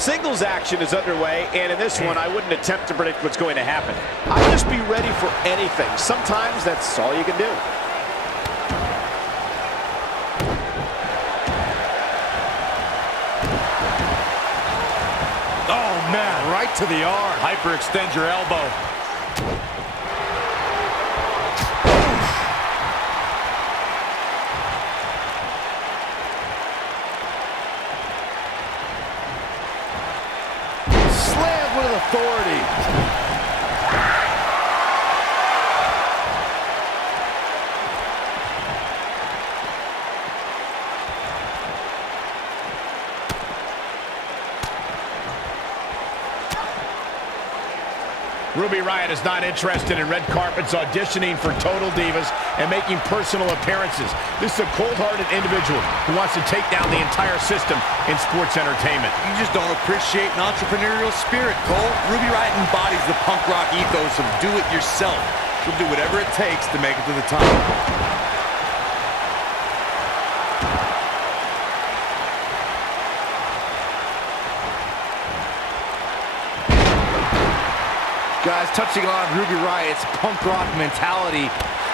Singles action is underway, and in this one, I wouldn't attempt to predict what's going to happen. I'd just be ready for anything. Sometimes that's all you can do. Oh, man, right to the arm. Hyperextend your elbow. Slam with authority. Ruby Riott is not interested in red carpets, auditioning for Total Divas, and making personal appearances. This is a cold-hearted individual who wants to take down the entire system in sports entertainment. You just don't appreciate an entrepreneurial spirit, Cole. Ruby Riott embodies the punk rock ethos of do it yourself. She'll do whatever it takes to make it to the top. Guys, touching on Ruby Riott's punk rock mentality,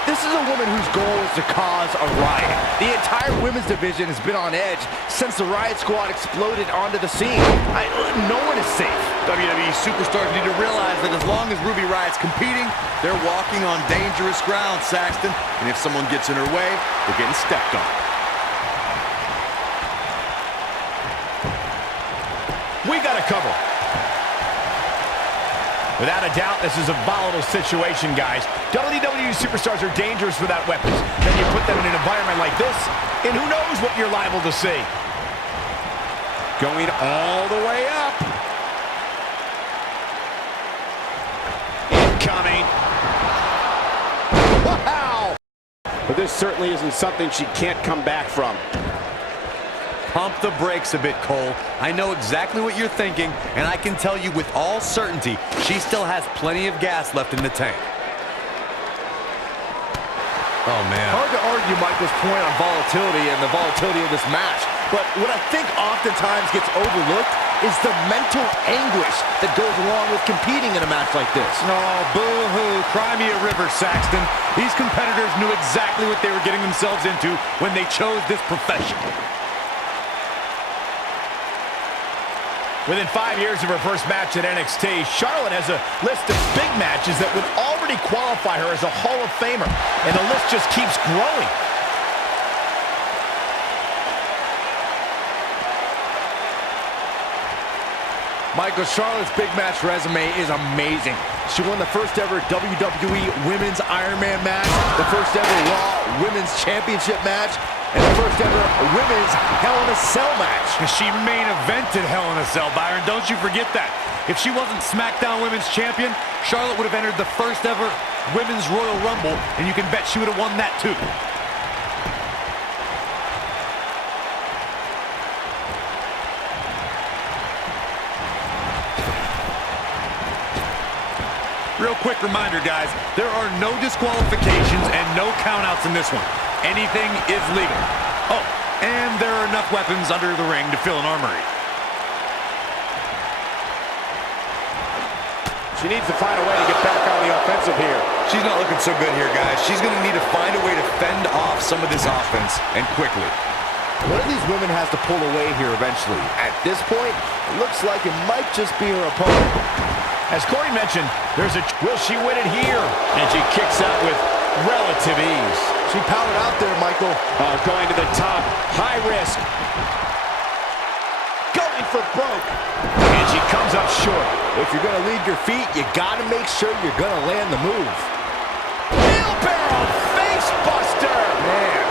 this is a woman whose goal is to cause a riot. The entire women's division has been on edge since the Riot Squad exploded onto the scene. No one is safe. WWE superstars need to realize that as long as Ruby Riott's competing, they're walking on dangerous ground, Saxton. And if someone gets in her way, they're getting stepped on. We got a cover. Without a doubt, this is a volatile situation, guys. WWE superstars are dangerous without weapons. Then you put them in an environment like this, and who knows what you're liable to see. Going all the way up. Incoming. Wow! But this certainly isn't something she can't come back from. Pump the brakes a bit, Cole. I know exactly what you're thinking, and I can tell you with all certainty, she still has plenty of gas left in the tank. Oh, man. Hard to argue Michael's point on volatility and the volatility of this match, but what I think oftentimes gets overlooked is the mental anguish that goes along with competing in a match like this. Oh, boo-hoo. Cry me a river, Saxton. These competitors knew exactly what they were getting themselves into when they chose this profession. Within 5 years of her first match at NXT, Charlotte has a list of big matches that would already qualify her as a Hall of Famer, and the list just keeps growing. Michael, Charlotte's big match resume is amazing. She won the first ever WWE Women's Iron Man match, the first ever Raw Women's Championship match, and the first ever Women's Hell in a Cell match. She main evented Hell in a Cell, Byron. Don't you forget that. If she wasn't SmackDown Women's Champion, Charlotte would have entered the first ever Women's Royal Rumble, and you can bet she would have won that too. Real quick reminder, guys, there are no disqualifications and no countouts in this one. Anything is legal. Oh, and there are enough weapons under the ring to fill an armory. She needs to find a way to get back on the offensive here. She's not looking so good here, guys. She's going to need to find a way to fend off some of this offense, and quickly. One of these women has to pull away here eventually. At this point, it looks like it might just be her opponent. As Corey mentioned, will she win it here? And she kicks out with relative ease. She powered out there, Michael. Going to the top, high risk. Going for broke. And she comes up short. If you're going to leave your feet, you got to make sure you're going to land the move. Wheelbarrow face buster. Man.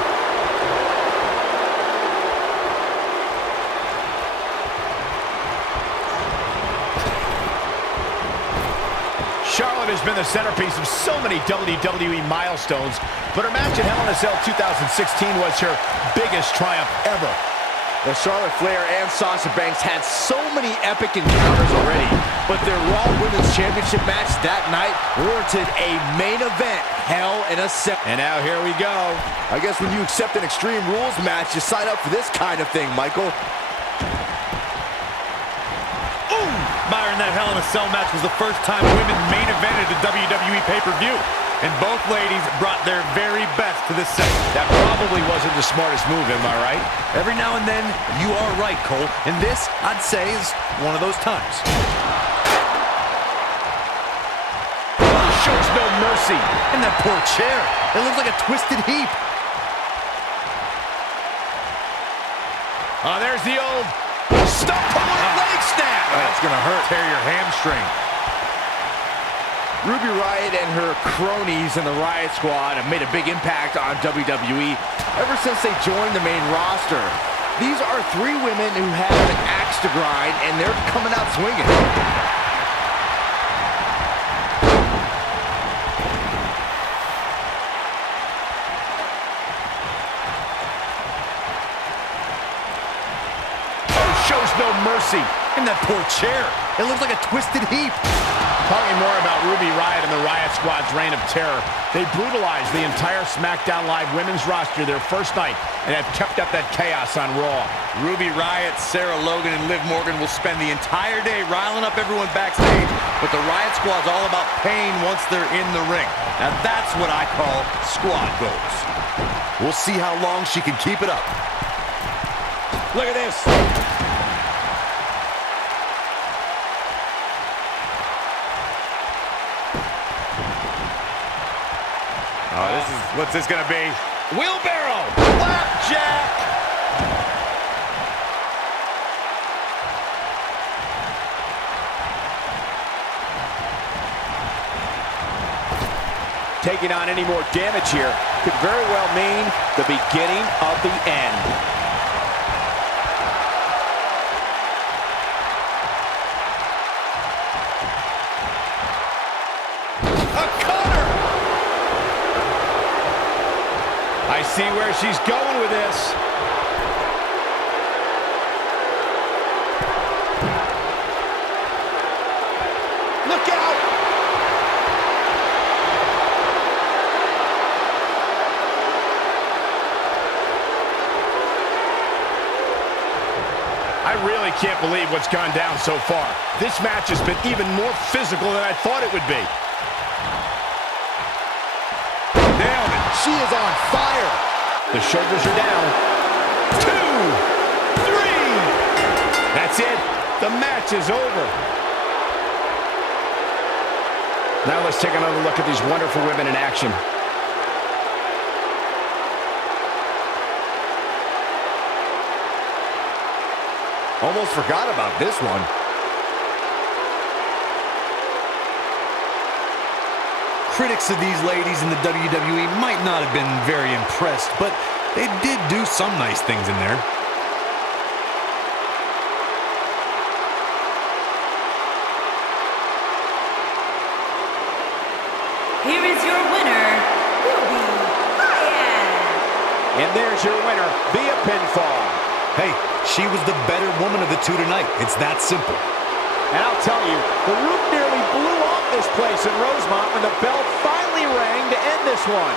Charlotte has been the centerpiece of so many WWE milestones, but her match at Hell in a Cell 2016 was her biggest triumph ever. Well, Charlotte Flair and Sasha Banks had so many epic encounters already, but their Raw Women's Championship match that night warranted a main event, Hell in a Cell. And now here we go. I guess when you accept an Extreme Rules match, you sign up for this kind of thing, Michael. in that Hell in a Cell match was the first time women main evented a WWE pay-per-view. And both ladies brought their very best to this segment. That probably wasn't the smartest move, am I right? Every now and then, you are right, Cole. And this, I'd say, is one of those times. Shows no mercy. And that poor chair. It looks like a twisted heap. Oh, there's the old stump puller leg snap. That's going to hurt. Tear your hamstring. Ruby Riott and her cronies in the Riott Squad have made a big impact on WWE ever since they joined the main roster. These are three women who have an axe to grind, and they're coming out swinging. Oh, shows no mercy. And that poor chair. It looks like a twisted heap. Talking more about Ruby Riott and the Riott Squad's reign of terror, they brutalized the entire SmackDown Live women's roster their first night and have kept up that chaos on Raw. Ruby Riott, Sarah Logan, and Liv Morgan will spend the entire day riling up everyone backstage, but the Riott Squad's all about pain once they're in the ring. Now that's what I call squad goals. We'll see how long she can keep it up. Look at this. Oh, what's this gonna be? Wheelbarrow. Flapjack. Taking on any more damage here could very well mean the beginning of the end. I see where she's going with this. Look out! I really can't believe what's gone down so far. This match has been even more physical than I thought it would be. Nailed it. She is on fire. The shoulders are down. 2, 3. That's it. The match is over. Now let's take another look at these wonderful women in action. Almost forgot about this one. Critics of these ladies in the WWE might not have been very impressed, but they did do some nice things in there. Here is your winner, Ruby Riott. And there's your winner via pinfall. Hey, she was the better woman of the two tonight. It's that simple. And I'll tell you, the roof nearly blew off this place in Rosemont when the bell finally rang to end this one.